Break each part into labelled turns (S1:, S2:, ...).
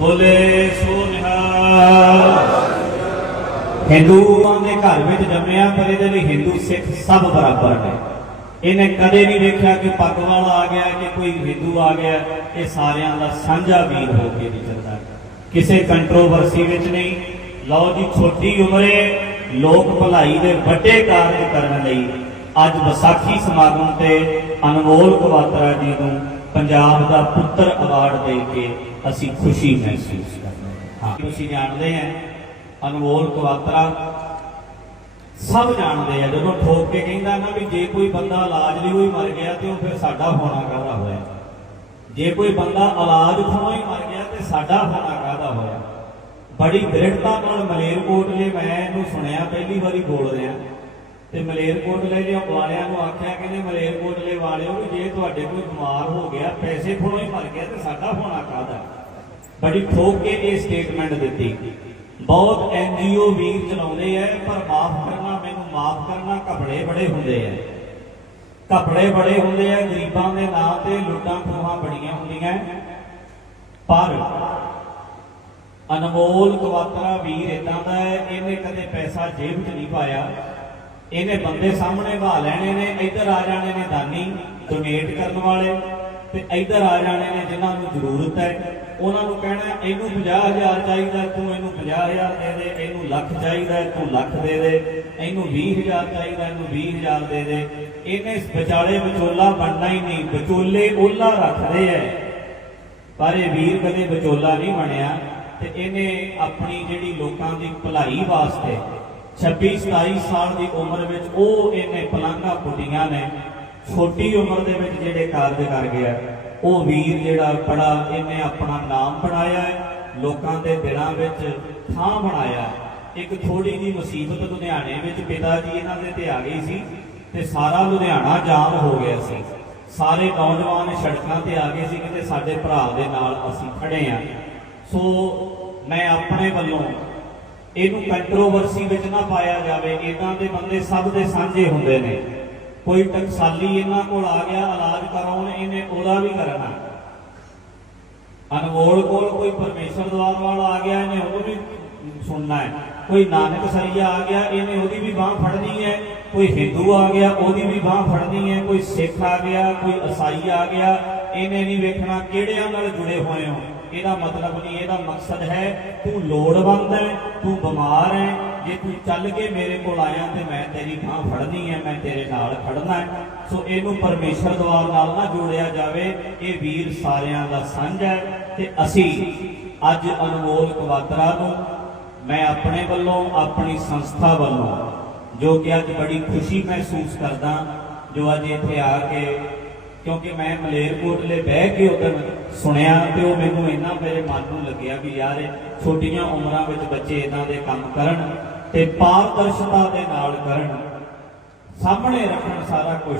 S1: ਬੋਲੇ ਸੋ ਨਿਹਾਲ ਹਿੰਦੂਆਂ ਦੇ ਘਰ ਵਿੱਚ ਜੰਮਿਆ, ਪਰ ਇਹਦੇ ਲਈ ਹਿੰਦੂ ਸਿੱਖ ਸਭ ਬਰਾਬਰ ਨੇ। ਇਹਨੇ ਕਦੇ ਨਹੀਂ ਵੇਖਿਆ ਕਿ ਪੱਗ ਵਾਲਾ ਆ ਗਿਆ ਕਿ ਕੋਈ ਹਿੰਦੂ ਆ ਗਿਆ। ਇਹ ਸਾਰਿਆਂ ਦਾ ਸਾਂਝਾ ਵੀਰ ਹੋ ਕੇ ਵਿਚਰਦਾ ਕਿਸੇ ਕੰਟਰੋਵਰਸੀ ਵਿੱਚ ਨਹੀਂ। ਲਓ ਜੀ, ਛੋਟੀ ਉਮਰੇ ਲੋਕ ਭਲਾਈ ਦੇ ਵੱਡੇ ਕਾਰਜ ਕਰਨ ਲਈ ਅੱਜ ਵਿਸਾਖੀ ਸਮਾਗਮ ਤੇ ਅਨਮੋਲ ਕਵਾਤਰਾ ਜੀ ਨੂੰ ਪੰਜਾਬ ਦਾ ਪੁੱਤਰ ਅਵਾਰਡ ਦੇ ਕੇ ਅਸੀਂ ਖੁਸ਼ੀ ਮਹਿਸੂਸ ਕਰਦੇ ਹਾਂ। ਹਾਂ। ਤੁਸੀਂ ਜਾਣਦੇ ਹੈ ਅਨਮੋਲ ਕਵਾਤਰਾ ਸਭ ਜਾਣਦੇ ਆ। ਜਦੋਂ ਠੋਕ ਕੇ ਕਹਿੰਦਾ ਨਾ ਵੀ ਜੇ ਕੋਈ ਬੰਦਾ ਇਲਾਜ ਲਈ ਹੋਈ ਮਰ ਗਿਆ ਤੇ ਉਹ ਫਿਰ ਸਾਡਾ ਹੋਣਾ ਕਾਹਦਾ ਹੋਇਆ? ਜੇ ਕੋਈ ਬੰਦਾ ਇਲਾਜ ਥੋਂ ਹੀ ਮਰ ਗਿਆ ਤੇ ਸਾਡਾ ਹੋਣਾ ਕਾਹਦਾ ਹੋਇਆ? ਬੜੀ ਦ੍ਰਿੜਤਾ ਨਾਲ ਮਲੇਰਕੋਟ ਮਲੇਰਕੋਟਲੇ ਮੈਂ ਇਹਨੂੰ ਸੁਣਿਆ, ਪਹਿਲੀ ਵਾਰੀ ਬੋਲ ਰਿਹਾ। ਤੇ ਮਲੇਰਕੋਟਲੇ ਦੇ ਵਾਲਿਆਂ ਨੂੰ ਆਖਿਆ ਕਹਿੰਦੇ ਮਲੇਰਕੋਟਲੇ ਵਾਲਿਓ ਵੀ ਜੇ ਤੁਹਾਡੇ ਕੋਈ ਬਿਮਾਰ ਹੋ ਗਿਆ, ਪੈਸੇ ਥੋਂ ਹੀ ਮਰ ਗਿਆ ਤੇ ਸਾਡਾ ਹੋਣਾ ਕਾਹਦਾ? ਬੜੀ ਠੋਕ ਕੇ ਇਹ ਸਟੇਟਮੈਂਟ ਦਿੱਤੀ। ਬਹੁਤ ਐਨਜੀਓ ਵੀਰ ਚਲਾਉਂਦੇ ਐ ਪਰ ਮਾਫ ਕਰਨਾ, ਮੈਨੂੰ ਮਾਫ ਕਰਨਾ ਘਪੜੇ ਬੜੇ ਹੁੰਦੇ ਐ ਘਪੜੇ ਬੜੇ ਹੁੰਦੇ ਐ ਗਰੀਬਾਂ ਦੇ ਨਾਂ ਤੇ ਲੁੱਟਾਂ ਖੋਹਾਂ ਬੜੀਆਂ ਹੁੰਦੀਆਂ। ਪਰ ਅਨਮੋਲ ਕਵਾਤਰਾ ਵੀਰ ਇਦਾਂ ਦਾ ਹੈ, ਇਹਨੇ ਕਦੇ ਪੈਸਾ ਜੇਬ 'ਚ ਨਹੀਂ ਪਾਇਆ। ਇਹਨੇ ਬੰਦੇ ਸਾਹਮਣੇ ਵਾ ਲੈਣੇ ਨੇ, ਇੱਧਰ ਆ ਜਾਣੇ ਨੇ ਦਾਨੀ ਡੋਨੇਟ ਕਰਨ ਵਾਲੇ, ਤੇ ਇੱਧਰ ਆ ਜਾਣੇ ਨੇ ਜਿਨ੍ਹਾਂ ਨੂੰ ਜ਼ਰੂਰਤ ਹੈ। ਉਹਨਾਂ ਨੂੰ ਕਹਿਣਾ ਇਹਨੂੰ 50000 ਚਾਹੀਦਾ, ਤੂੰ ਇਹਨੂੰ 50000 ਦੇ ਦੇ, ਇਹਨੂੰ ਲੱਖ ਚਾਹੀਦਾ, ਤੂੰ ਲੱਖ ਦੇ ਦੇ, ਇਹਨੂੰ 20000 ਚਾਹੀਦਾ, ਇਹਨੂੰ 20000 ਦੇ ਦੇ। ਇਹਨੇ ਵਿਚਾਲੇ ਵਿਚੋਲਾ ਬਣਨਾ ਹੀ ਨਹੀਂ, ਵਿਚੋਲੇ ਉਹਲਾ ਰੱਖਦੇ ਐ। ਪਰ ਇਹ ਵੀਰ ਕਦੇ ਵਿਚੋਲਾ ਨਹੀਂ ਬਣਿਆ, ਤੇ ਇਹਨੇ ਆਪਣੀ ਜਿਹੜੀ ਲੋਕਾਂ ਦੀ ਭਲਾਈ ਵਾਸਤੇ 26 27 ਸਾਲ ਦੀ ਉਮਰ ਵਿੱਚ ਉਹ ਇਹਨੇ ਪਲਾਂਘਾਂ ਪੁੱਟੀਆਂ ਨੇ। ਛੋਟੀ ਉਮਰ ਦੇ ਵਿੱਚ ਜਿਹੜੇ ਕਾਰਜ ਕਰ ਗਿਆ, ਉਹ ਵੀਰ ਜਿਹੜਾ ਬੜਾ ਇਹਨੇ ਆਪਣਾ ਨਾਮ ਬਣਾਇਆ ਹੈ, ਲੋਕਾਂ ਦੇ ਦਿਲਾਂ ਵਿੱਚ ਥਾਂ ਬਣਾਇਆ ਇੱਕ ਥੋੜੀ ਜੀ ਮੁਸੀਬਤ ਲੁਧਿਆਣੇ ਵਿੱਚ ਪਿਤਾ ਜੀ ਇਹਨਾਂ ਦੇ ਤੇ ਆ ਗਈ ਸੀ ਤੇ ਸਾਰਾ ਲੁਧਿਆਣਾ ਜਾਮ ਹੋ ਗਿਆ ਸੀ। ਸਾਰੇ ਨੌਜਵਾਨ ਸੜਕਾਂ ਤੇ ਆ ਗਏ ਸੀ ਕਿ ਸਾਡੇ ਭਰਾ ਦੇ ਨਾਲ ਅਸੀਂ ਖੜੇ ਆ ਸੋ ਮੈਂ ਆਪਣੇ ਵੱਲੋਂ ਇਹਨੂੰ ਕੰਟਰੋਵਰਸੀ ਵਿੱਚ ਨਾ ਪਾਇਆ ਜਾਵੇ। ਇਦਾਂ ਦੇ ਬੰਦੇ ਸਭ ਦੇ ਸਾਂਝੇ ਹੁੰਦੇ ਨੇ। ਕੋਈ ਟਕਸਾਲੀ ਇਹਨਾਂ ਕੋਲ ਆ ਗਿਆ, ਇਲਾਜ ਕਰਾਉਣ ਇਹਨੇ ਉਹਦਾ ਵੀ ਕਰਨਾ। ਅਨਮੋਲ ਕੋਲ ਕੋਈ ਪਰਮੇਸ਼ਰ ਦਵਾਰ ਵਾਲਾ ਆ ਗਿਆ, ਇਹਨੇ ਉਹ ਵੀ ਸੁਣਨਾ ਹੈ। ਕੋਈ ਨਾਨਕ ਸਰੀਆ ਆ ਗਿਆ, ਇਹਨੇ ਉਹਦੀ ਵੀ ਬਾਹ ਫੜਨੀ ਹੈ। ਕੋਈ ਹਿੰਦੂ ਆ ਗਿਆ, ਉਹਦੀ ਵੀ ਬਾਹ ਫੜਨੀ ਹੈ। ਕੋਈ ਸਿੱਖ ਆ ਗਿਆ, ਕੋਈ ਈਸਾਈ ਆ ਗਿਆ, ਇਹਨੇ ਨਹੀਂ ਵੇਖਣਾ ਕਿਹੜਿਆਂ ਨਾਲ ਜੁੜੇ ਹੋਏ ਹੋ। ਇਹਦਾ ਮਤਲਬ ਨਹੀਂ, ਇਹਦਾ ਮਕਸਦ ਹੈ ਤੂੰ ਲੋੜਵੰਦ ਹੈ, ਤੂੰ ਬਿਮਾਰ ਹੈ। ਜੇ ਤੂੰ ਚੱਲ ਕੇ ਮੇਰੇ ਕੋਲ ਆਇਆ ਤੇ ਮੈਂ ਤੇਰੀ ਬਾਹ ਫੜਨੀ ਹੈ, ਮੈਂ ਤੇਰੇ ਨਾਲ ਖੜਨਾ ਹੈ। ਸੋ ਇਹਨੂੰ ਪਰਮੇਸ਼ਰ ਦਵਾਰ ਨਾਲ ਨਾ ਜੋੜਿਆ ਜਾਵੇ। ਇਹ ਵੀਰ ਸਾਰਿਆਂ ਦਾ ਸਾਂਝ ਹੈ ਤੇ ਅਸੀਂ ਅੱਜ ਅਨਮੋਲ ਕਵਾਤਰਾ ਨੂੰ ਮੈਂ ਆਪਣੇ ਵੱਲੋਂ, ਆਪਣੀ ਸੰਸਥਾ ਵੱਲੋਂ ਜੋ ਕਿ ਅੱਜ ਬੜੀ ਖੁਸ਼ੀ ਮਹਿਸੂਸ ਕਰਦਾ, ਜੋ ਅੱਜ ਇੱਥੇ ਆ ਕੇ ਕਿਉਂਕਿ ਮੈਂ ਮਲੇਰਕੋਟਲੇ ਬਹਿ ਕੇ ਉਦੋਂ ਸੁਣਿਆ ਤੇ ਉਹ ਮੈਨੂੰ ਇੰਨਾ ਮੇਰੇ ਮਨ ਨੂੰ ਲੱਗਿਆ ਵੀ ਯਾਰ ਛੋਟੀਆਂ ਉਮਰਾਂ ਵਿੱਚ ਬੱਚੇ ਇਦਾਂ ਦੇ ਕੰਮ ਕਰਨ ਤੇ ਪਾਰਦਰਸ਼ਤਾ ਦੇ ਨਾਲ ਕਰਨ। ਸਾਹਮਣੇ ਰੱਖਣ ਸਾਰਾ ਕੁਝ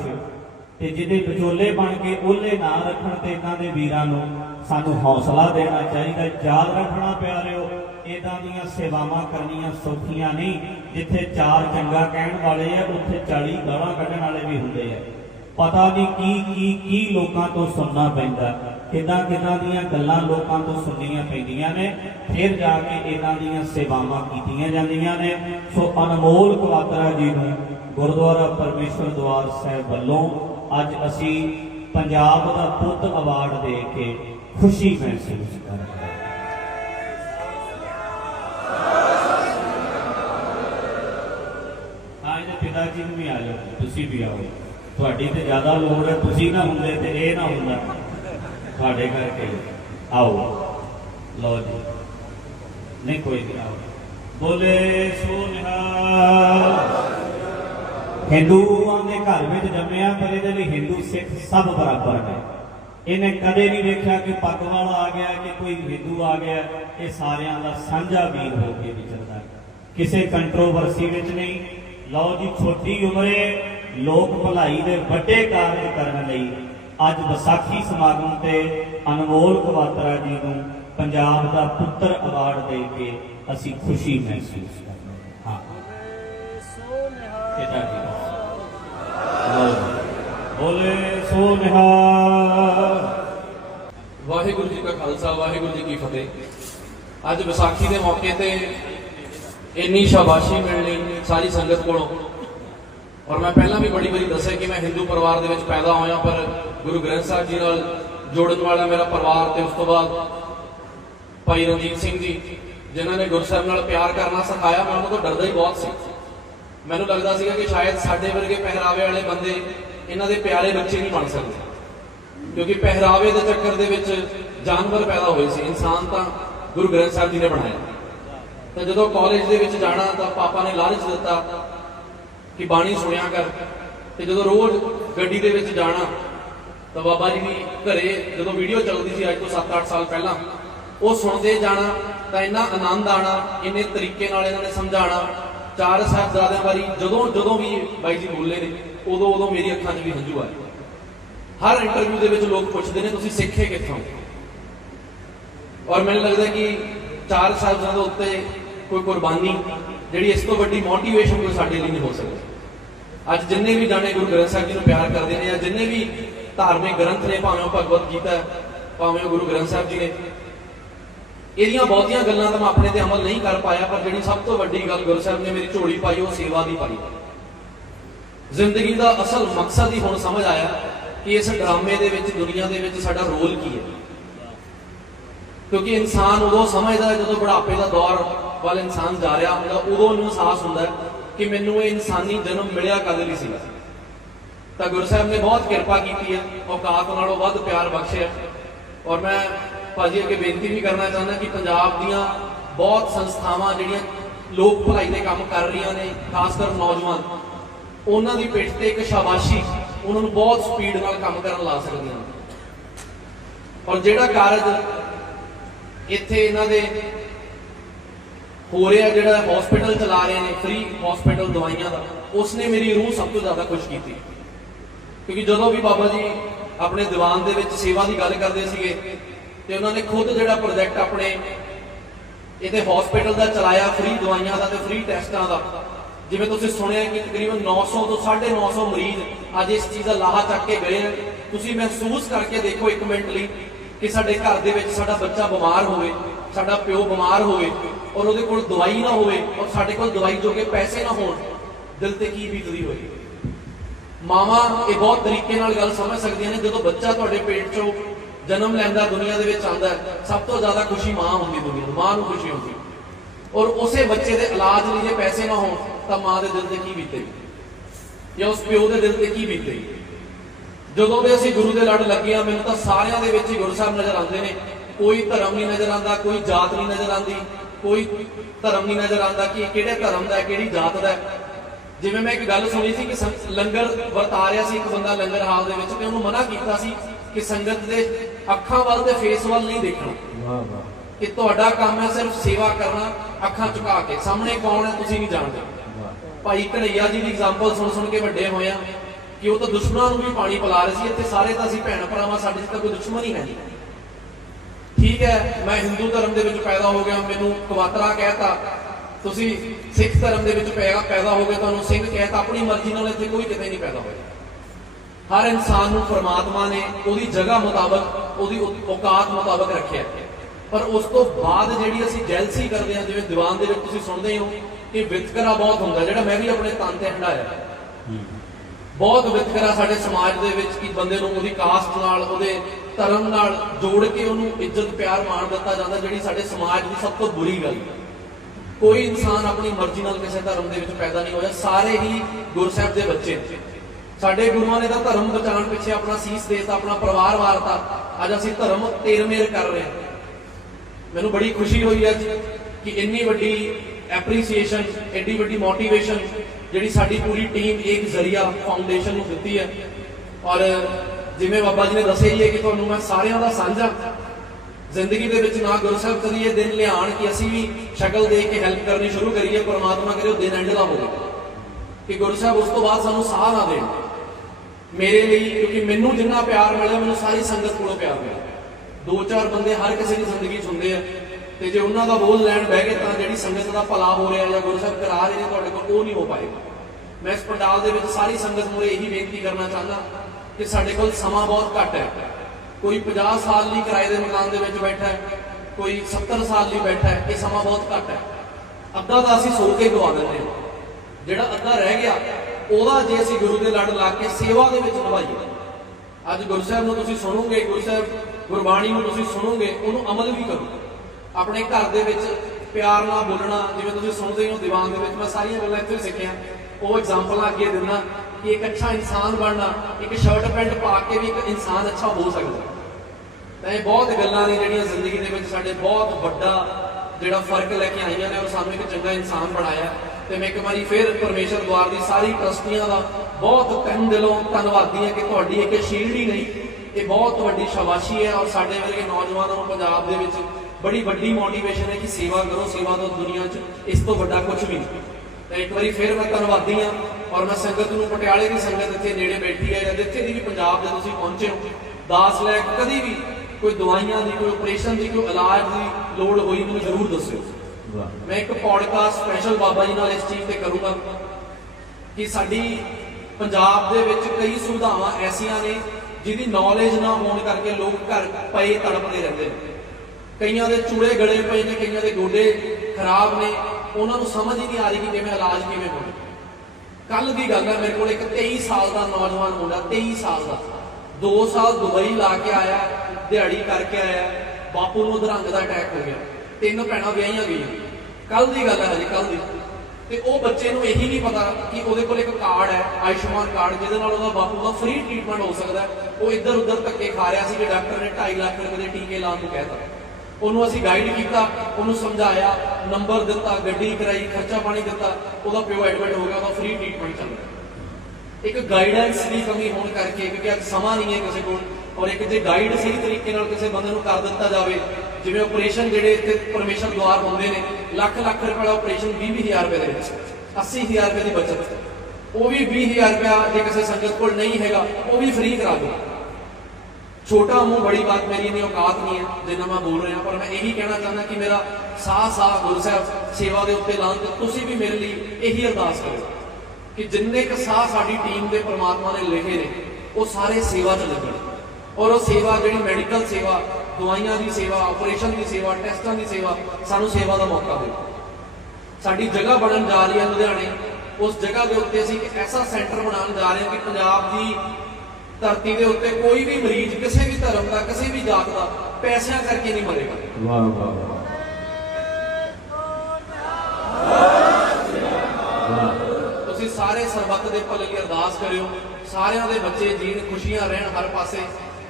S1: ਤੇ ਜਿਹਦੇ ਵਿਚੋਲੇ ਬਣ ਕੇ ਉਹਲੇ ਨਾ ਰੱਖਣ ਤੇ ਇਹਨਾਂ ਦੇ ਵੀਰਾਂ ਨੂੰ ਸਾਨੂੰ ਹੌਸਲਾ ਦੇਣਾ ਚਾਹੀਦਾ। ਯਾਦ ਰੱਖਣਾ ਪਿਆਰਿਓ, ਇਦਾਂ ਦੀਆਂ ਸੇਵਾਵਾਂ ਕਰਨੀਆਂ ਸੌਖੀਆਂ ਨਹੀਂ। ਜਿੱਥੇ ਚਾਰ ਚੰਗਾ ਕਹਿਣ ਵਾਲੇ ਆ, ਉੱਥੇ 40 ਗਾਲਾਂ ਕੱਢਣ ਵਾਲੇ ਵੀ ਹੁੰਦੇ ਆ। ਪਤਾ ਨਹੀਂ ਕੀ ਕੀ ਕੀ ਲੋਕਾਂ ਤੋਂ ਸੁਣਨਾ ਪੈਂਦਾ ਕਿਦਾਂ ਕਿਦਾਂ ਦੀਆਂ ਗੱਲਾਂ ਲੋਕਾਂ ਤੋਂ ਸੁਣਨੀਆਂ ਪੈਂਦੀਆਂ ਨੇ, ਫਿਰ ਜਾ ਕੇ ਇਹਨਾਂ ਦੀਆਂ ਸੇਵਾਵਾਂ ਕੀਤੀਆਂ ਜਾਂਦੀਆਂ ਨੇ। ਸੋ ਅਨਮੋਲ ਕਵਾਤਰਾ ਜੀ ਨੂੰ ਗੁਰਦੁਆਰਾ ਪਰਮੇਸ਼ਵਰ ਦਵਾਰ ਸਾਹਿਬ ਵੱਲੋਂ ਅੱਜ ਅਸੀਂ ਪੰਜਾਬ ਦਾ ਪੁੱਤ ਅਵਾਰਡ ਦੇ ਕੇ ਖੁਸ਼ੀ ਮਹਿਸੂਸ ਕਰ ਰਹੇ ਹਾਂ। ਹਾਂ, ਇਹਦੇ ਪਿਤਾ ਜੀ ਨੂੰ ਵੀ ਆ ਜਾਓ, ਤੁਸੀਂ ਵੀ ਆਓ। ਤੁਹਾਡੀ ਤੇ ਜ਼ਿਆਦਾ ਲੋੜ ਹੈ, ਤੁਸੀਂ ਨਾ ਹੁੰਦੇ ਤੇ ਇਹ ਨਾ ਹੁੰਦਾ। ਤੁਹਾਡੇ ਕਰਕੇ। ਆਓ। ਲਓ ਜੀ। ਨਹੀਂ, ਕੋਈ ਨਹੀਂ, ਆਓ। ਬੋਲੇ ਸੋ ਨਿਹਾਲ ਹਿੰਦੂਆਂ ਦੇ ਘਰ ਵਿੱਚ ਜੰਮਿਆ, ਪਰ ਇਹਦੇ ਲਈ ਹਿੰਦੂ ਸਿੱਖ ਸਭ ਬਰਾਬਰ ਨੇ। ਇਹਨੇ ਕਦੇ ਨਹੀਂ ਵੇਖਿਆ ਕਿ ਪੱਗ ਵਾਲਾ ਆ ਗਿਆ ਕਿ ਕੋਈ ਹਿੰਦੂ ਆ ਗਿਆ। ਇਹ ਸਾਰਿਆਂ ਦਾ ਸਾਂਝਾ ਵੀਰ ਹੋ ਕੇ ਵਿਚਰਦਾ। ਕਿਸੇ ਕੰਟਰੋਵਰਸੀ ਵਿੱਚ ਨਹੀਂ। ਲਓ ਜੀ, ਛੋਟੀ ਉਮਰੇ ਲੋਕ ਭਲਾਈ ਦੇ ਵੱਡੇ ਕਾਰਜ ਕਰਨ ਲਈ ਅੱਜ ਵਿਸਾਖੀ ਸਮਾਗਮ ਤੇ ਅਨਮੋਲ ਕਵਾਤਰਾ ਜੀ ਨੂੰ ਪੰਜਾਬ ਦਾ ਪੁੱਤਰ ਅਵਾਰਡ ਦੇ ਕੇ ਅਸੀਂ ਖੁਸ਼ੀ ਮਹਿਸੂਸ ਕਰਦੇ ਹਾਂ। ਹਾਂ। ਪਿਤਾ ਜੀ। ਬੋਲੇ ਸੋ ਨਿਹਾਲ
S2: ਵਾਹਿਗੁਰੂ ਜੀ ਕਾ ਖਾਲਸਾ ਵਾਹਿਗੁਰੂ ਜੀ ਕੀ ਫਤਿਹ। ਅੱਜ ਵਿਸਾਖੀ ਦੇ ਮੌਕੇ ਤੇ ਇੰਨੀ ਸ਼ਾਬਾਸ਼ੀ ਮਿਲਣੀ ਸਾਰੀ ਸੰਗਤ ਕੋਲੋਂ ਔਰ ਮੈਂ ਪਹਿਲਾਂ ਵੀ ਬੜੀ ਵਾਰੀ ਦੱਸਿਆ ਕਿ ਮੈਂ ਹਿੰਦੂ ਪਰਿਵਾਰ ਦੇ ਵਿੱਚ ਪੈਦਾ ਹੋਇਆ, ਪਰ ਗੁਰੂ ਗ੍ਰੰਥ ਸਾਹਿਬ ਜੀ ਨਾਲ ਜੋੜਨ ਵਾਲਾ ਮੇਰਾ ਪਰਿਵਾਰ ਤੇ ਉਸ ਤੋਂ ਬਾਅਦ ਭਾਈ ਰਣਜੀਤ ਸਿੰਘ ਜੀ, ਜਿਨ੍ਹਾਂ ਨੇ ਗੁਰਸਾਹਿਬ ਨਾਲ ਪਿਆਰ ਕਰਨਾ ਸਿਖਾਇਆ, ਮੈਂ ਉਹਨਾਂ ਤੋਂ ਡਰਦਾ ਹੀ ਬਹੁਤ ਸੀ। ਮੈਨੂੰ ਲੱਗਦਾ ਸੀਗਾ ਕਿ ਸ਼ਾਇਦ ਸਾਡੇ ਵਰਗੇ ਪਹਿਰਾਵੇ ਵਾਲੇ ਬੰਦੇ ਇਹਨਾਂ ਦੇ ਪਿਆਰੇ ਬੱਚੇ ਨਹੀਂ ਬਣ ਸਕਦੇ। ਕਿਉਂਕਿ ਪਹਿਰਾਵੇ ਦੇ ਚੱਕਰ ਦੇ ਵਿੱਚ ਜਾਨਵਰ ਪੈਦਾ ਹੋਏ ਸੀ, ਇਨਸਾਨ ਤਾਂ ਗੁਰੂ ਗ੍ਰੰਥ ਸਾਹਿਬ ਜੀ ਨੇ ਬਣਾਇਆ। ਤਾਂ ਜਦੋਂ ਕਾਲਜ ਦੇ ਵਿੱਚ ਜਾਣਾ ਤਾਂ ਪਾਪਾ ਨੇ ਲਾਲਚ ਦਿੱਤਾ ਕਿ ਬਾਣੀ ਸੁਣਿਆ ਕਰ ਤੇ ਜਦੋਂ ਰੋਜ਼ ਗੱਡੀ ਦੇ ਵਿੱਚ ਜਾਣਾ, ਤਾਂ ਬਾਬਾ ਜੀ ਦੀ ਘਰੇ ਜਦੋਂ ਵੀਡੀਓ ਚੱਲਦੀ ਸੀ ਅੱਜ ਤੋਂ 7-8 ਸਾਲ ਪਹਿਲਾਂ, ਉਹ ਸੁਣਦੇ ਜਾਣਾ, ਤਾਂ ਇੰਨਾ ਆਨੰਦ ਆਣਾ, ਇੰਨੇ ਤਰੀਕੇ ਨਾਲ ਇਹਨਾਂ ਨੇ ਸਮਝਾਣਾ ਚਾਰ ਸਾਹਿਬਜ਼ਾਦਿਆਂ ਵਾਰੀ ਜਦੋਂ ਜਦੋਂ ਵੀ ਬਾਈ ਜੀ ਬੋਲੇ ਨੇ, ਉਦੋਂ ਉਦੋਂ ਮੇਰੀ ਅੱਖਾਂ 'ਚ ਵੀ ਹੰਝੂ ਆਏ ਹਰ ਇੰਟਰਵਿਊ ਦੇ ਵਿੱਚ ਲੋਕ ਪੁੱਛਦੇ ਨੇ, ਤੁਸੀਂ ਸਿੱਖੇ ਕਿੱਥੋਂ? ਔਰ ਮੈਨੂੰ ਲੱਗਦਾ ਕਿ ਚਾਰ ਸਾਹਿਬਜ਼ਾਦਿਆਂ ਦੇ ਉੱਤੇ ਕੋਈ ਕੁਰਬਾਨੀ, ਜਿਹੜੀ ਇਸ ਤੋਂ ਵੱਡੀ ਮੋਟੀਵੇਸ਼ਨ ਕੋਈ ਸਾਡੇ ਲਈ ਨਹੀਂ ਹੋ ਸਕਦੀ। ਅੱਜ ਜਿੰਨੇ ਵੀ ਜਾਣੇ ਗੁਰੂ ਗ੍ਰੰਥ ਸਾਹਿਬ ਜੀ ਨੂੰ ਪਿਆਰ ਕਰਦੇ ਨੇ ਜਾਂ ਜਿੰਨੇ ਵੀ ਧਾਰਮਿਕ ਗ੍ਰੰਥ ਨੇ, ਭਾਵੇਂ ਉਹ ਭਗਵਤ ਗੀਤਾ ਭਾਵੇਂ ਉਹ ਗੁਰੂ ਗ੍ਰੰਥ ਸਾਹਿਬ ਜੀ ਨੇ, ਇਹਦੀਆਂ ਬਹੁਤੀਆਂ ਗੱਲਾਂ ਤਾਂ ਮੈਂ ਆਪਣੇ ਤੇ ਅਮਲ ਨਹੀਂ ਕਰ ਪਾਇਆ, ਪਰ ਜਿਹੜੀ ਸਭ ਤੋਂ ਵੱਡੀ ਗੱਲ ਗੁਰੂ ਸਾਹਿਬ ਨੇ ਮੇਰੀ ਝੋਲੀ ਪਾਈ, ਉਹ ਸੇਵਾ ਦੀ ਪਾਈ। ਜ਼ਿੰਦਗੀ ਦਾ ਅਸਲ ਮਕਸਦ ਹੀ ਹੁਣ ਸਮਝ ਆਇਆ ਕਿ ਇਸ ਡਰਾਮੇ ਦੇ ਵਿੱਚ, ਦੁਨੀਆ ਦੇ ਵਿੱਚ ਸਾਡਾ ਰੋਲ ਕੀ ਹੈ। ਕਿਉਂਕਿ ਇਨਸਾਨ ਉਦੋਂ ਸਮਝਦਾ ਜਦੋਂ ਬੁਢਾਪੇ ਦਾ ਦੌਰ ਵੱਲ ਇਨਸਾਨ ਜਾ ਰਿਹਾ ਹੁੰਦਾ, ਉਦੋਂ ਉਹਨੂੰ ਅਹਿਸਾਸ ਹੁੰਦਾ ਹੈ ਕਿ ਮੈਨੂੰ ਇਹ ਇਨਸਾਨੀ ਜਨਮ ਮਿਲਿਆ ਕਦ ਲਈ ਸੀਗਾ ਤਾਂ ਗੁਰੂ ਸਾਹਿਬ ਨੇ ਬਹੁਤ ਕਿਰਪਾ ਕੀਤੀ ਹੈ, ਔਕਾਤ ਨਾਲੋਂ ਵੱਧ ਪਿਆਰ ਬਖਸ਼ਿਆ। ਔਰ ਮੈਂ ਭਾਜੀ ਅੱਗੇ ਬੇਨਤੀ ਵੀ ਕਰਨਾ ਚਾਹੁੰਦਾ ਕਿ ਪੰਜਾਬ ਦੀਆਂ ਬਹੁਤ ਸੰਸਥਾਵਾਂ ਜਿਹੜੀਆਂ ਲੋਕ ਭਲਾਈ ਦੇ ਕੰਮ ਕਰ ਰਹੀਆਂ ਨੇ, ਖਾਸ ਕਰ ਨੌਜਵਾਨ, ਉਹਨਾਂ ਦੀ ਪਿੱਠ ਤੇ ਇੱਕ ਸ਼ਾਬਾਸ਼ੀ ਉਹਨਾਂ ਨੂੰ ਬਹੁਤ ਸਪੀਡ ਨਾਲ ਕੰਮ ਕਰਨ ਲਾ ਸਕਦੀਆਂ ਨੇ। ਔਰ ਜਿਹੜਾ ਕਾਰਜ ਇੱਥੇ ਇਹਨਾਂ ਦੇ ਹੋ ਰਿਹਾ ਜਿਹੜਾ ਹਸਪੀਟਲ ਚਲਾ ਰਹੇ ਨੇ ਫ੍ਰੀ ਹਸਪੀਟਲ ਦਵਾਈਆਂ ਦਾ। ਉਸਨੇ ਮੇਰੀ ਰੂਹ ਸਭ ਤੋਂ ਜ਼ਿਆਦਾ ਖੁਸ਼ ਕੀਤੀ। ਕਿਉਂਕਿ ਜਦੋਂ ਵੀ ਬਾਬਾ ਜੀ ਆਪਣੇ ਦੀਵਾਨ ਦੇ ਵਿੱਚ ਸੇਵਾ ਦੀ ਗੱਲ ਕਰਦੇ ਸੀਗੇ, ਤੇ ਉਹਨਾਂ ਨੇ ਖੁਦ ਜਿਹੜਾ ਪ੍ਰੋਜੈਕਟ ਆਪਣੇ ਇਹਦੇ ਹਸਪੀਟਲ ਦਾ ਚਲਾਇਆ ਫ੍ਰੀ ਦਵਾਈਆਂ ਦਾ ਤੇ ਫ੍ਰੀ ਟੈਸਟਾਂ ਦਾ। ਜਿਵੇਂ ਤੁਸੀਂ ਸੁਣਿਆ ਕਿ ਤਕਰੀਬਨ 900 ਤੋਂ 950 ਮਰੀਜ਼ ਅੱਜ ਇਸ ਚੀਜ਼ ਦਾ ਲਾਹਾ ਚੱਕ ਕੇ ਗਏ ਨੇ ਤੁਸੀਂ ਮਹਿਸੂਸ ਕਰਕੇ ਦੇਖੋ ਇੱਕ ਮਿੰਟ ਲਈ ਕਿ ਸਾਡੇ ਘਰ ਦੇ ਵਿੱਚ ਸਾਡਾ ਬੱਚਾ ਬਿਮਾਰ ਹੋਵੇ, ਸਾਡਾ ਪਿਓ ਬਿਮਾਰ ਹੋਵੇ। ਔਰ ਉਹਦੇ ਕੋਲ ਦਵਾਈ ਨਾ ਹੋਵੇ ਔਰ ਸਾਡੇ ਕੋਲ ਦਵਾਈ ਜੋਗੇ ਪੈਸੇ ਨਾ ਹੋਣ, ਦਿਲ ਤੇ ਕੀ ਬੀਤਦੀ ਹੋਏਗੀ? ਮਾਵਾਂ ਇਹ ਬਹੁਤ ਤਰੀਕੇ ਨਾਲ ਗੱਲ ਸਮਝ ਸਕਦੀਆਂ ਨੇ, ਜਦੋਂ ਬੱਚਾ ਤੁਹਾਡੇ ਪੇਟ 'ਚੋਂ ਜਨਮ ਲੈਂਦਾ, ਦੁਨੀਆ ਦੇ ਵਿੱਚ ਆਉਂਦਾ, ਸਭ ਤੋਂ ਜ਼ਿਆਦਾ ਖੁਸ਼ੀ ਮਾਂ ਹੁੰਦੀ ਦੁਨੀਆ ਨੂੰ, ਮਾਂ ਨੂੰ ਖੁਸ਼ੀ ਹੁੰਦੀ। ਔਰ ਉਸੇ ਬੱਚੇ ਦੇ ਇਲਾਜ ਲਈ ਜੇ ਪੈਸੇ ਨਾ ਹੋਣ, ਤਾਂ ਮਾਂ ਦੇ ਦਿਲ ਤੇ ਕੀ ਬੀਤੇਗੀ? ਜਾਂ ਉਸ ਪਿਓ ਦੇ ਦਿਲ ਤੇ ਕੀ ਬੀਤੇਗੀ? ਜਦੋਂ ਦੇ ਅਸੀਂ ਗੁਰੂ ਦੇ ਲੜ ਲੱਗੇ ਆ ਮੈਨੂੰ ਤਾਂ ਸਾਰਿਆਂ ਦੇ ਵਿੱਚ ਹੀ ਗੁਰੂ ਸਾਹਿਬ ਨਜ਼ਰ ਆਉਂਦੇ ਨੇ। ਕੋਈ ਧਰਮ ਨਹੀਂ ਨਜ਼ਰ ਆਉਂਦਾ, ਕੋਈ ਜਾਤ ਨਹੀਂ ਨਜ਼ਰ ਆਉਂਦੀ। ਕੋਈ ਧਰਮ ਨਹੀਂ ਨਜ਼ਰ ਆਉਂਦਾ ਕਿ ਇਹ ਕਿਹੜੇ ਧਰਮ ਦਾ ਹੈ ਕਿਹੜੀ ਜਾਤ ਦਾ ਹੈ। ਜਿਵੇਂ ਮੈਂ ਇੱਕ ਗੱਲ ਸੁਣੀ ਸੀ ਕਿ ਲੰਗਰ ਵਰਤਾ ਰਿਹਾ ਸੀ ਇੱਕ ਬੰਦਾ ਲੰਗਰ ਹਾਲ ਦੇ ਵਿੱਚ ਤੇ ਉਹਨੂੰ ਮਨਾ ਕੀਤਾ ਸੀ ਕਿ ਸੰਗਤ ਦੇ ਅੱਖਾਂ ਵੱਲ ਤੇ ਫੇਸ ਵੱਲ ਨਹੀਂ ਦੇਖਣਾ।
S1: ਵਾਹ ਵਾਹ।
S2: ਕਿ ਤੁਹਾਡਾ ਕੰਮ ਹੈ ਸਿਰਫ ਸੇਵਾ ਕਰਨਾ ਅੱਖਾਂ ਝੁਕਾ ਕੇ। ਸਾਹਮਣੇ ਕੌਣ ਹੈ ਤੁਸੀਂ ਨਹੀਂ ਜਾਣਦੇ। ਭਾਈ ਕਨਈਆ ਜੀ ਦੀ ਐਗਜ਼ਾਮਪਲ ਸੁਣ ਸੁਣ ਕੇ ਵੱਡੇ ਹੋਏ ਆ ਕਿ ਉਹ ਤਾਂ ਦੁਸ਼ਮਣਾਂ ਨੂੰ ਵੀ ਪਾਣੀ ਪਿਲਾ ਰਹੇ ਸੀ ਇੱਥੇ ਸਾਰੇ ਤਾਂ ਅਸੀਂ ਭੈਣ ਭਰਾਵਾਂ ਸਾਡੇ 'ਚ ਤਾਂ ਕੋਈ ਦੁਸ਼ਮਣ ਹੀ ਹੈ ਨਹੀਂ। ਠੀਕ ਹੈ ਮੈਂ ਹਿੰਦੂ ਧਰਮ ਦੇ ਵਿੱਚ ਪੈਦਾ ਹੋ ਗਿਆ ਮੈਨੂੰ ਕਵਾਤਰਾ ਕਹਿਤਾ। ਤੁਸੀਂ ਸਿੱਖ ਧਰਮ ਦੇ ਵਿੱਚ ਪੈਦਾ ਪੈਦਾ ਹੋ ਗਏ ਤੁਹਾਨੂੰ ਸਿੰਘ ਕਹਿਤਾ ਆਪਣੀ ਮਰਜ਼ੀ ਨਾਲ ਇੱਥੇ ਕੋਈ ਕਿਤੇ ਨਹੀਂ ਪੈਦਾ ਹੋਇਆ। ਹਰ ਇਨਸਾਨ ਨੂੰ ਪ੍ਰਮਾਤਮਾ ਨੇ ਉਹਦੀ ਜਗ੍ਹਾ ਮੁਤਾਬਕ ਉਹਦੀ ਔਕਾਤ ਮੁਤਾਬਕ ਰੱਖਿਆ। ਪਰ ਉਸ ਤੋਂ ਬਾਅਦ ਜਿਹੜੀ ਅਸੀਂ ਜੈਲਸੀ ਕਰਦੇ ਹਾਂ ਜਿਵੇਂ ਦੀਵਾਨ ਦੇ ਵਿੱਚ ਤੁਸੀਂ ਸੁਣਦੇ ਹੋ ਕਿ ਵਿਤਕਰਾ ਬਹੁਤ ਹੁੰਦਾ ਜਿਹੜਾ ਮੈਂ ਵੀ ਆਪਣੇ ਤਨ ਤੇ ਹੰਡਾਇਆ ਬਹੁਤ ਵਿਤਕਰਾ ਸਾਡੇ ਸਮਾਜ ਦੇ ਵਿੱਚ ਕਿ ਬੰਦੇ ਨੂੰ ਉਹਦੀ ਕਾਸਟ ਨਾਲ ਉਹਦੇ ਧਰਮ ਨਾਲ ਜੋੜ ਕੇ ਉਹਨੂੰ ਇੱਜ਼ਤ, ਪਿਆਰ ਮਾਣ ਦਿੱਤਾ ਜਾਂਦਾ, ਜਿਹੜੀ ਸਾਡੇ ਸਮਾਜ ਦੀ ਸਭ ਤੋਂ ਬੁਰੀ ਗੱਲ। ਹੈ ਕੋਈ ਇਨਸਾਨ ਆਪਣੀ ਮਰਜ਼ੀ ਨਾਲ ਕਿਸੇ ਧਰਮ ਦੇ ਵਿੱਚ ਪੈਦਾ ਨਹੀਂ ਹੋਇਆ, ਸਾਰੇ ਹੀ ਗੁਰਸਾਹਿਬ ਦੇ ਬੱਚੇ ਸਾਡੇ ਗੁਰੂਆਂ ਨੇ ਤਾਂ ਧਰਮ ਬਚਾਉਣ ਪਿੱਛੇ ਆਪਣਾ ਸੀਸ ਦੇਤਾ, ਆਪਣਾ ਪਰਿਵਾਰ ਵਾਰਤਾ। ਅੱਜ ਅਸੀਂ ਧਰਮ ਤੇਰਮੇਰ ਕਰ ਰਹੇ ਹਾਂ। ਮੈਨੂੰ ਬੜੀ ਖੁਸ਼ੀ ਹੋਈ ਅੱਜ ਕਿ ਇੰਨੀ ਵੱਡੀ ਐਪਰੀਸੀਏਸ਼ਨ ਐਡੀ ਵੱਡੀ ਮੋਟੀਵੇਸ਼ਨ ਜਿਹੜੀ ਸਾਡੀ ਪੂਰੀ ਟੀਮ ਇੱਕ ਜ਼ਰੀਆ ਫਾਊਂਡੇਸ਼ਨ ਨੂੰ ਦਿੱਤੀ ਹੈ। ਔਰ ਜਿਵੇਂ ਬਾਬਾ ਜੀ ਨੇ ਦੱਸਿਆ ਹੀ ਹੈ ਕਿ ਤੁਹਾਨੂੰ ਮੈਂ ਸਾਰਿਆਂ ਦਾ ਸਾਂਝਾ ਜ਼ਿੰਦਗੀ ਦੇ ਵਿੱਚ ਨਾ ਗੁਰੂ ਸਾਹਿਬ ਕਦੀ ਇਹ ਦਿਨ ਲਿਆਣ ਕਿ ਅਸੀਂ ਵੀ ਸ਼ਕਲ ਦੇ ਕੇ ਹੈਲਪ ਕਰਨੀ ਸ਼ੁਰੂ ਕਰੀਏ, ਪਰਮਾਤਮਾ ਕਰੇ ਉਹ ਦਿਨ ਐਂਡ ਦਾ ਹੋਵੇ। ਕਿ ਗੁਰੂ ਸਾਹਿਬ ਉਸ ਤੋਂ ਬਾਅਦ ਸਾਨੂੰ ਸਾਹ ਨਾ ਦੇਣ। ਮੇਰੇ ਲਈ, ਕਿਉਂਕਿ ਮੈਨੂੰ ਜਿੰਨਾ ਪਿਆਰ ਮਿਲਿਆ, ਮੈਨੂੰ ਸਾਰੀ ਸੰਗਤ ਕੋਲੋਂ ਪਿਆਰ ਮਿਲਿਆ। ਦੋ ਚਾਰ ਬੰਦੇ ਹਰ ਕਿਸੇ ਦੀ ਜ਼ਿੰਦਗੀ 'ਚ ਹੁੰਦੇ ਆ, ਤੇ ਜੇ ਉਹਨਾਂ ਦਾ ਬੋਲ ਲੈਣ ਬਹਿ ਗਏ ਤਾਂ ਜਿਹੜੀ ਸੰਗਤ ਦਾ ਭਲਾ ਹੋ ਰਿਹਾ ਜਾਂ ਗੁਰੂ ਸਾਹਿਬ ਕਰਾ ਰਹੇ ਨੇ, ਤੁਹਾਡੇ ਕੋਲ ਉਹ ਨਹੀਂ ਹੋ ਪਾਏਗਾ। ਮੈਂ ਇਸ ਪੰਡਾਲ ਦੇ ਵਿੱਚ ਸਾਰੀ ਸੰਗਤ ਨੂੰ ਇਹੀ ਬੇਨਤੀ ਕਰਨਾ ਚਾਹੁੰਦਾ ਕਿ ਸਾਡੇ ਕੋਲ ਸਮਾਂ ਬਹੁਤ ਘੱਟ ਹੈ। ਕੋਈ 50 ਸਾਲ ਲਈ ਕਿਰਾਏ ਦੇ ਮਕਾਨ ਦੇ ਵਿੱਚ ਬੈਠਾ ਹੈ, ਕੋਈ 70 ਸਾਲ ਲਈ ਬੈਠਾ ਹੈ, ਇਹ ਸਮਾਂ ਬਹੁਤ ਘੱਟ ਹੈ। ਅੱਧਾ ਤਾਂ ਅਸੀਂ ਸੋ ਕੇ ਗਵਾ ਦਿੰਦੇ ਹਾਂ। ਜਿਹੜਾ ਅੱਧਾ ਰਹਿ ਗਿਆ, ਉਹਦਾ ਜੇ ਅਸੀਂ ਗੁਰੂ ਦੇ ਲੜ ਲਾ ਕੇ ਸੇਵਾ ਦੇ ਵਿੱਚ ਨਿਭਾਈਏ ਅੱਜ ਗੁਰੂ ਸਾਹਿਬ ਨੂੰ ਤੁਸੀਂ ਸੁਣੋਗੇ, ਗੁਰੂ ਸਾਹਿਬ ਗੁਰਬਾਣੀ ਨੂੰ ਤੁਸੀਂ ਸੁਣੋਗੇ, ਉਹਨੂੰ ਅਮਲ ਵੀ ਕਰੋ। ਆਪਣੇ ਘਰ ਦੇ ਵਿੱਚ ਪਿਆਰ ਨਾਲ ਬੋਲਣਾ, ਜਿਵੇਂ ਤੁਸੀਂ ਸੁਣਦੇ ਹੋ ਦੀਵਾਨ ਦੇ ਵਿੱਚ ਮੈਂ ਸਾਰੀਆਂ ਗੱਲਾਂ ਇੱਥੇ ਸਿੱਖੀਆਂ। ਉਹ ਐਗਜ਼ਾਮਪਲਾਂ ਅੱਗੇ ਦਿੰਦਾ ਕਿ ਇੱਕ ਅੱਛਾ ਇਨਸਾਨ ਬਣਨਾ, ਇੱਕ ਸ਼ਰਟ ਪੈਂਟ ਪਾ ਕੇ ਵੀ ਇੱਕ ਇਨਸਾਨ ਅੱਛਾ ਹੋ ਸਕਦਾ ਤਾਂ ਇਹ ਬਹੁਤ ਗੱਲਾਂ ਨੇ ਜਿਹੜੀਆਂ ਜ਼ਿੰਦਗੀ ਦੇ ਵਿੱਚ ਸਾਡੇ ਬਹੁਤ ਵੱਡਾ ਜਿਹੜਾ ਫ਼ਰਕ ਲੈ ਕੇ ਆਈਆਂ ਨੇ ਔਰ ਸਾਨੂੰ ਇੱਕ ਚੰਗਾ ਇਨਸਾਨ ਬਣਾਇਆ ਤੇ ਮੈਂ ਇੱਕ ਵਾਰੀ ਫਿਰ ਪਰਮੇਸ਼ਰ ਦੁਆਰ ਦੀ ਸਾਰੀ ਟਰਸਟੀਆਂ ਦਾ ਬਹੁਤ ਤਹਿ ਦਿਲੋਂ ਧੰਨਵਾਦੀ ਹਾਂ ਕਿ ਤੁਹਾਡੀ ਇੱਕ ਸ਼ੀਲਡ ਹੀ ਨਹੀਂ, ਇਹ ਬਹੁਤ ਵੱਡੀ ਸ਼ਾਬਾਸ਼ੀ ਹੈ ਔਰ ਸਾਡੇ ਵਰਗੇ ਨੌਜਵਾਨਾਂ ਨੂੰ ਪੰਜਾਬ ਦੇ ਵਿੱਚ ਬੜੀ ਵੱਡੀ ਮੋਟੀਵੇਸ਼ਨ ਹੈ ਕਿ ਸੇਵਾ ਕਰੋ, ਸੇਵਾ ਤੋਂ ਦੁਨੀਆ 'ਚ ਇਸ ਤੋਂ ਵੱਡਾ ਕੁਝ ਵੀ ਨਹੀਂ। ਤਾਂ ਇੱਕ ਵਾਰੀ ਫਿਰ ਮੈਂ ਧੰਨਵਾਦੀ ਹਾਂ ਔਰ ਮੈਂ ਸੰਗਤ ਨੂੰ ਪਟਿਆਲੇ ਦੀ ਸੰਗਤ ਇੱਥੇ ਨੇੜੇ ਬੈਠੀ ਹੈ ਜਾਂ ਜਿੱਥੇ ਦੀ ਵੀ ਪੰਜਾਬ ਦੇ ਤੁਸੀਂ ਪਹੁੰਚੇ ਹੋ ਦਾਸ ਲੈ ਕੇ ਕਦੀ ਵੀ ਕੋਈ ਦਵਾਈਆਂ ਦੀ ਕੋਈ ਆਪਰੇਸ਼ਨ ਦੀ ਕੋਈ ਇਲਾਜ ਦੀ ਲੋੜ ਹੋਈ ਮੈਨੂੰ ਜ਼ਰੂਰ ਦੱਸਿਓ। ਮੈਂ ਇੱਕ ਪੋਡਕਾਸਟ ਸਪੈਸ਼ਲ ਬਾਬਾ ਜੀ ਨਾਲ ਇਸ ਚੀਜ਼ ਤੇ ਕਰੂੰਗਾ ਕਿ ਸਾਡੀ ਪੰਜਾਬ ਦੇ ਵਿੱਚ ਕਈ ਸੁਵਿਧਾਵਾਂ ਐਸੀਆਂ ਨੇ ਜਿਹਦੀ ਨੌਲੇਜ ਨਾ ਹੋਣ ਕਰਕੇ ਲੋਕ ਘਰ ਪਏ ਤੜਪਦੇ ਰਹਿੰਦੇ ਨੇ। ਕਈਆਂ ਦੇ ਚੂੜੇ ਗਲੇ ਪਏ ਨੇ ਕਈਆਂ ਦੇ ਗੋਡੇ ਖਰਾਬ ਨੇ ਉਹਨਾਂ ਨੂੰ ਸਮਝ ਹੀ ਨਹੀਂ ਆ ਰਹੀ ਕਿ ਕਿਵੇਂ ਇਲਾਜ ਕਿਵੇਂ ਹੋਵੇ। ਕੱਲ ਦੀ ਗੱਲ ਹੈ, ਮੇਰੇ ਕੋਲ ਇੱਕ 23 ਸਾਲ ਦਾ ਨੌਜਵਾਨ ਮੁੰਡਾ 23 ਸਾਲ ਦਾ। 2 ਸਾਲ ਦੁਬਈ ਲਾ ਕੇ ਆਇਆ, ਦਿਹਾੜੀ ਕਰਕੇ ਆਇਆ, ਬਾਪੂ ਨੂੰ ਅਧਰੰਗ ਦਾ ਅਟੈਕ ਹੋ ਗਿਆ। ਤਿੰਨ ਭੈਣਾਂ ਵਿਆਹੀਆਂ ਗਈਆਂ। ਕੱਲ ਦੀ ਗੱਲ ਹੈ ਹਜੇ ਕੱਲ ਦੀ। ਤੇ ਉਹ ਬੱਚੇ ਨੂੰ ਇਹੀ ਨਹੀਂ ਪਤਾ ਕਿ ਉਹਦੇ ਕੋਲ ਇੱਕ ਕਾਰਡ ਹੈ, ਆਯੁਸ਼ਮਾਨ ਕਾਰਡ ਜਿਹਦੇ ਨਾਲ ਉਹਦਾ ਬਾਪੂ ਦਾ ਫ੍ਰੀ ਟ੍ਰੀਟਮੈਂਟ ਹੋ ਸਕਦਾ ਉਹ ਇੱਧਰ ਉੱਧਰ ਧੱਕੇ ਖਾ ਰਿਹਾ ਸੀ ਕਿ ਡਾਕਟਰ ਨੇ 2.5 ਲੱਖ ਰੁਪਏ ਦੇ ਟੀਕੇ ਲਾਉਣ ਨੂੰ ਕਹਿਤਾ। ਉਹਨੂੰ ਅਸੀਂ ਗਾਈਡ ਕੀਤਾ, ਉਹਨੂੰ ਸਮਝਾਇਆ ਨੰਬਰ ਦਿੱਤਾ, ਗੱਡੀ ਕਰਾਈ, ਖਰਚਾ ਪਾਣੀ ਦਿੱਤਾ, ਉਹਦਾ ਪਿਓ ਐਡਮਿਟ ਹੋ ਗਿਆ, ਉਹਦਾ ਫ੍ਰੀ ਟ੍ਰੀਟਮੈਂਟ ਚੱਲ ਰਿਹਾ। ਇੱਕ ਗਾਈਡੈਂਸ ਦੀ ਕਮੀ ਹੋਣ ਕਰਕੇ, ਕਿਉਂਕਿ ਅੱਜ ਸਮਾਂ ਨਹੀਂ ਹੈ ਕਿਸੇ ਕੋਲ, ਔਰ ਇੱਕ ਜੇ ਗਾਈਡ ਸਹੀ ਤਰੀਕੇ ਨਾਲ ਕਿਸੇ ਬੰਦੇ ਨੂੰ ਕਰ ਦਿੱਤਾ ਜਾਵੇ, ਜਿਵੇਂ ਆਪਰੇਸ਼ਨ ਜਿਹੜੇ ਇੱਥੇ ਪਰਮੇਸ਼ਰ ਦੁਆਰ ਹੁੰਦੇ ਨੇ, ਲੱਖ ਲੱਖ ਰੁਪਏ ਦਾ ਆਪਰੇਸ਼ਨ 20 20000 ਰੁਪਏ ਦੇ ਵਿੱਚ 80000 ਰੁਪਏ ਦੀ ਬਚਤ। ਉਹ ਵੀ 20000 ਰੁਪਏ ਜੇ ਕਿਸੇ ਸੰਗਤ ਕੋਲ ਨਹੀਂ ਹੈਗਾ, ਉਹ ਵੀ ਫ੍ਰੀ ਕਰਾ ਦਿਓ। ਛੋਟਾ ਮੂੰਹ ਬੜੀ ਬਾਤ ਮੇਰੀ ਨਹੀਂ, ਔਕਾਤ ਨਹੀਂ ਹੈ, ਜਿੰਨਾ ਮੈਂ ਬੋਲ ਰਿਹਾ, ਪਰ ਮੈਂ ਇਹੀ ਕਹਿਣਾ ਚਾਹੁੰਦਾ ਕਿ ਮੇਰਾ ਸਾਹ ਸਾਹ ਗੁਰੂ ਸਾਹਿਬ ਸੇਵਾ ਦੇ ਉੱਤੇ ਲਾਉਣ ਤੇ ਤੁਸੀਂ ਵੀ ਮੇਰੇ ਲਈ ਇਹੀ ਅਰਦਾਸ ਕਰੋ ਕਿ ਜਿੰਨੇ ਕ ਸਾਹ ਸਾਡੀ ਟੀਮ ਦੇ ਪ੍ਰਮਾਤਮਾ ਨੇ ਲਿਖੇ ਨੇ, ਉਹ ਸਾਰੇ ਸੇਵਾ 'ਚ ਲੱਗਣ। ਔਰ ਉਹ ਸੇਵਾ ਜਿਹੜੀ ਮੈਡੀਕਲ ਸੇਵਾ, ਦਵਾਈਆਂ ਦੀ ਸੇਵਾ, ਆਪਰੇਸ਼ਨ ਦੀ ਸੇਵਾ, ਟੈਸਟਾਂ ਦੀ ਸੇਵਾ, ਸਾਨੂੰ ਸੇਵਾ ਦਾ ਮੌਕਾ ਦੇ ਸਾਡੀ ਜਗ੍ਹਾ ਬਣਨ ਜਾ ਰਹੀ ਹੈ ਲੁਧਿਆਣੇ, ਉਸ ਜਗ੍ਹਾ ਦੇ ਉੱਤੇ ਅਸੀਂ ਇੱਕ ਐਸਾ ਸੈਂਟਰ ਬਣਾਉਣ ਜਾ ਰਹੇ ਹਾਂ ਕਿ ਪੰਜਾਬ ਦੀ ਧਰਤੀ ਦੇ ਉੱਤੇ ਕੋਈ ਵੀ ਮਰੀਜ਼ ਕਿਸੇ ਵੀ ਧਰਮ ਦਾ ਕਿਸੇ ਵੀ ਜਾਤ ਦਾ ਪੈਸਿਆਂ ਕਰਕੇ ਨਹੀਂ ਮਰੇਗਾ।
S1: ਵਾਹ ਵਾਹ ਵਾਹ।
S2: ਤੁਸੀਂ ਸਾਰੇ ਸਰਬੱਤ ਦੇ ਭਲੇ ਲਈ ਅਰਦਾਸ ਕਰਿਓ। ਸਾਰਿਆਂ ਦੇ ਬੱਚੇ ਜੀਣ ਖੁਸ਼ੀਆਂ ਰਹਿਣ ਹਰ ਪਾਸੇ।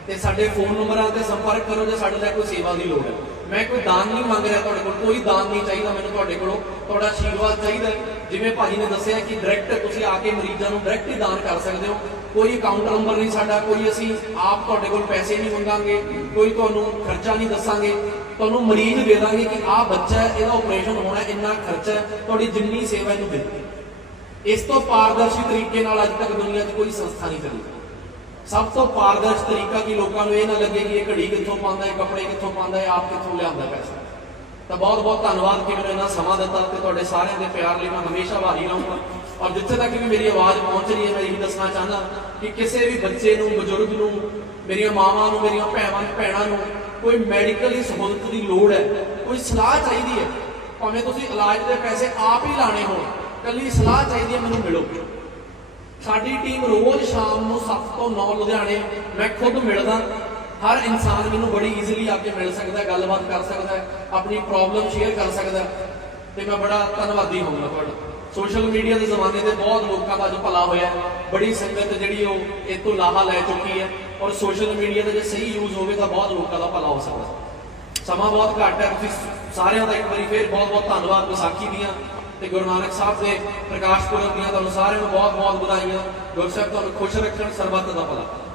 S2: ਤੇ ਸਾਡੇ ਫੋਨ ਨੰਬਰਾਂ ਤੇ ਸੰਪਰਕ ਕਰੋ ਜੇ ਸਾਡੇ ਲਈ ਕੋਈ ਸੇਵਾ ਦੀ ਲੋੜ ਹੈ। ਮੈਂ ਕੋਈ ਦਾਨ ਨਹੀਂ ਮੰਗ ਰਿਹਾ ਤੁਹਾਡੇ ਕੋਲ ਕੋਈ ਦਾਨ ਨਹੀਂ ਚਾਹੀਦਾ ਮੈਨੂੰ ਤੁਹਾਡੇ ਕੋਲੋਂ। ਤੁਹਾਡਾ ਆਸ਼ੀਰਵਾਦ ਚਾਹੀਦਾ ਹੈ। ਜਿਵੇਂ ਭਾਜੀ ਨੇ ਦੱਸਿਆ ਕਿ ਡਾਇਰੈਕਟ ਤੁਸੀਂ ਆ ਕੇ ਮਰੀਜ਼ਾਂ ਨੂੰ ਡਾਇਰੈਕਟ ਹੀ ਦਾਨ ਕਰ ਸਕਦੇ ਹੋ। ਕੋਈ ਅਕਾਊਂਟ ਨੰਬਰ ਨਹੀਂ ਸਾਡਾ, ਕੋਈ ਅਸੀਂ ਆਪ ਤੁਹਾਡੇ ਕੋਲ ਪੈਸੇ ਨਹੀਂ ਮੰਗਾਂਗੇ, ਕੋਈ ਤੁਹਾਨੂੰ ਖਰਚਾ ਨਹੀਂ ਦੱਸਾਂਗੇ। ਤੁਹਾਨੂੰ ਮਰੀਜ਼ ਦੇ ਦਾਂਗੇ ਕਿ ਆਹ ਬੱਚਾ ਇਹਦਾ ਆਪਰੇਸ਼ਨ ਹੋਣਾ ਇੰਨਾ ਖਰਚਾ ਤੁਹਾਡੀ ਜਿੰਨੀ ਸੇਵਾ ਇਹਨੂੰ ਦੇ ਇਸ ਤੋਂ ਪਾਰਦਰਸ਼ੀ ਤਰੀਕੇ ਨਾਲ ਅੱਜ ਤੱਕ ਦੁਨੀਆ 'ਚ ਕੋਈ ਸੰਸਥਾ ਨਹੀਂ ਚੱਲੀ। ਸਭ ਤੋਂ ਪਾਰਦਰਸ਼ ਤਰੀਕਾ ਕਿ ਲੋਕਾਂ ਨੂੰ ਇਹ ਨਾ ਲੱਗੇ ਕਿ ਇਹ ਘੜੀ ਕਿੱਥੋਂ ਪਾਉਂਦਾ ਹੈ, ਕੱਪੜੇ ਕਿੱਥੋਂ ਪਾਉਂਦਾ ਹੈ, ਆਪ ਕਿੱਥੋਂ ਲਿਆਉਂਦਾ ਪੈਸਾ। ਤਾਂ ਬਹੁਤ ਬਹੁਤ ਧੰਨਵਾਦ ਕਿ ਮੈਨੂੰ ਇੰਨਾ ਸਮਾਂ ਦਿੱਤਾ ਤੇ ਤੁਹਾਡੇ ਸਾਰਿਆਂ ਦੇ ਪਿਆਰ ਲਈ ਮੈਂ ਹਮੇਸ਼ਾ ਆਭਾਰੀ ਰਹੂੰਗਾ। ਔਰ ਜਿੱਥੇ ਤੱਕ ਵੀ ਮੇਰੀ ਆਵਾਜ਼ ਪਹੁੰਚ ਰਹੀ ਹੈ, ਮੈਂ ਇਹੀ ਦੱਸਣਾ ਚਾਹੁੰਦਾ ਕਿ ਕਿਸੇ ਵੀ ਬੱਚੇ ਨੂੰ, ਬਜ਼ੁਰਗ ਨੂੰ, ਮੇਰੀਆਂ ਮਾਵਾਂ ਨੂੰ, ਮੇਰੀਆਂ ਭੈਣਾਂ ਭੈਣਾਂ ਨੂੰ ਕੋਈ ਮੈਡੀਕਲੀ ਸਹੂਲਤ ਦੀ ਲੋੜ ਹੈ, ਕੋਈ ਸਲਾਹ ਚਾਹੀਦੀ ਹੈ। ਭਾਵੇਂ ਤੁਸੀਂ ਇਲਾਜ ਦੇ ਪੈਸੇ ਆਪ ਹੀ ਲਾਣੇ ਹੋਣ ਕੱਲੀ ਸਲਾਹ ਚਾਹੀਦੀ ਹੈ, ਮੈਨੂੰ ਮਿਲੋ। ਸਾਡੀ ਟੀਮ ਰੋਜ਼ ਸ਼ਾਮ ਨੂੰ 7 ਤੋਂ 9 ਲੁਧਿਆਣੇ, ਮੈਂ ਖੁਦ ਮਿਲਦਾ। ਹਰ ਇਨਸਾਨ ਮੈਨੂੰ ਬੜੀ ਈਜ਼ੀਲੀ ਆ ਕੇ ਮਿਲ ਸਕਦਾ, ਗੱਲਬਾਤ ਕਰ ਸਕਦਾ, ਆਪਣੀ ਪ੍ਰੋਬਲਮ ਸ਼ੇਅਰ ਕਰ ਸਕਦਾ। ਹੈ ਤੇ ਮੈਂ ਬੜਾ ਧੰਨਵਾਦੀ ਹੋਊਂਗਾ ਤੁਹਾਡਾ। ਸੋਸ਼ਲ ਮੀਡੀਆ ਦੇ ਜ਼ਮਾਨੇ ਤੇ ਬਹੁਤ ਲੋਕਾਂ ਦਾ ਅੱਜ ਭਲਾ ਹੋਇਆ ਬੜੀ ਸੰਗਤ ਜਿਹੜੀ ਉਹ ਇਹ ਤੋਂ ਲਾਹਾ ਲੈ ਚੁੱਕੀ ਹੈ। ਔਰ ਸੋਸ਼ਲ ਮੀਡੀਆ ਦਾ ਜੇ ਸਹੀ ਯੂਜ਼ ਹੋਵੇ ਤਾਂ ਬਹੁਤ ਲੋਕਾਂ ਦਾ ਭਲਾ ਹੋ ਸਕਦਾ ਸਮਾਂ ਬਹੁਤ ਘੱਟ ਹੈ। ਤੁਸੀਂ ਸਾਰਿਆਂ ਦਾ ਇੱਕ ਵਾਰੀ ਫੇਰ ਬਹੁਤ ਬਹੁਤ ਧੰਨਵਾਦ ਵਿਸਾਖੀ ਦੀਆਂ ਤੇ ਗੁਰੂ ਨਾਨਕ ਸਾਹਿਬ ਦੇ ਪ੍ਰਕਾਸ਼ ਪੁਰਬ ਦੀਆਂ ਤੁਹਾਨੂੰ ਸਾਰਿਆਂ ਨੂੰ ਬਹੁਤ ਬਹੁਤ ਵਧਾਈਆਂ। ਗੁਰੂ ਸਾਹਿਬ ਤੁਹਾਨੂੰ ਖੁਸ਼ ਰੱਖਣ ਸਰਬੱਤ ਦਾ ਭਲਾ।